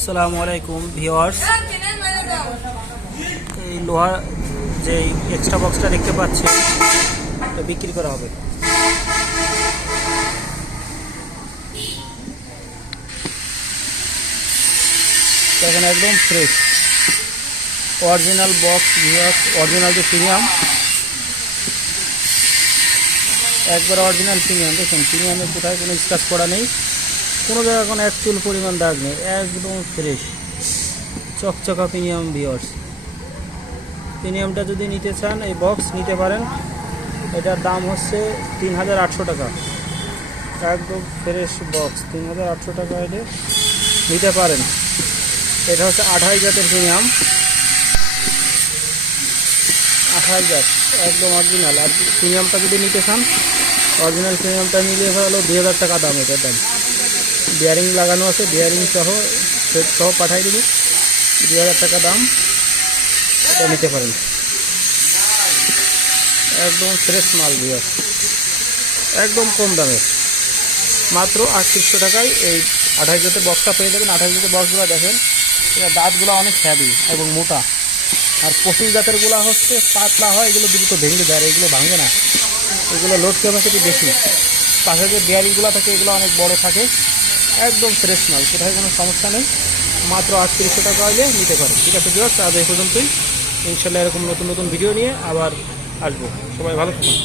আসসালামু আলাইকুম ভিউয়ার্স, এই লোহার যে এক্সট্রা বক্সটা দেখতে পাচ্ছেন এটা বিক্রি করা হবে। এখানে একদম fresh original box viewers, original যে প্রিমিয়াম, একবার অরিজিনাল প্রিমিয়াম। দেখুন প্রিমিয়ামের কোথায় কোনো স্ক্র্যাচ করা নেই, কোনো জায়গায় কোনো এক চুল পরিমাণ দাগ নেই, একদম ফ্রেশ চকচকা প্রিমিয়াম ভিউয়ার্স। প্রিমিয়ামটা যদি নিতে চান এই বক্স নিতে পারেন। এটার দাম হচ্ছে ৩৮০০ টাকা। একদম ফ্রেশ বক্স ৩৮০০ টাকা হলে নিতে পারেন। এটা হচ্ছে ২৮ জাতের প্রিমিয়াম, ২৮ জাত একদম অরিজিনাল। আর প্রিমিয়ামটা যদি নিতে চান, অরিজিনাল প্রিমিয়ামটা নিলে হলো ২০০০ টাকা দাম। এটার দাম বিয়ারিং লাগানো আছে, বিয়ারিং সহ সেট সহ পাঠাই দেবো, ২০০০ টাকা দাম। এটা নিতে পারেন, একদম ফ্রেশ মাল ভিউয়ার্স, একদম কম দামে মাত্র ৩৮০০ টাকায় এই ২৮ জাতের বক্সটা পেয়ে যাবেন। ২৮ জাতের বক্সগুলো দেখেন, এটা দাঁতগুলো অনেক হ্যাভি এবং মোটা। আর ২৫ জাতেরগুলো হচ্ছে পাতলা হয়, এগুলো দ্রুত ভেঙে যায়, এগুলো ভাঙে না, এগুলো লোড ক্যাপাসিটি বেশি। পাশে যে বিয়ারিংগুলো থাকে এগুলো অনেক বড় থাকে। একদম ফ্রেশ মাল, কোথায় কোনো সমস্যা নেই। মাত্র ৩৮০০ টাকা হলে নিতে পারেন। ঠিক আছে ভিউয়ার্স, আজ এই পর্যন্তই। ইনশাল্লাহ এরকম নতুন নতুন ভিডিও নিয়ে আবার আসবো। সবাই ভালো থাকুন।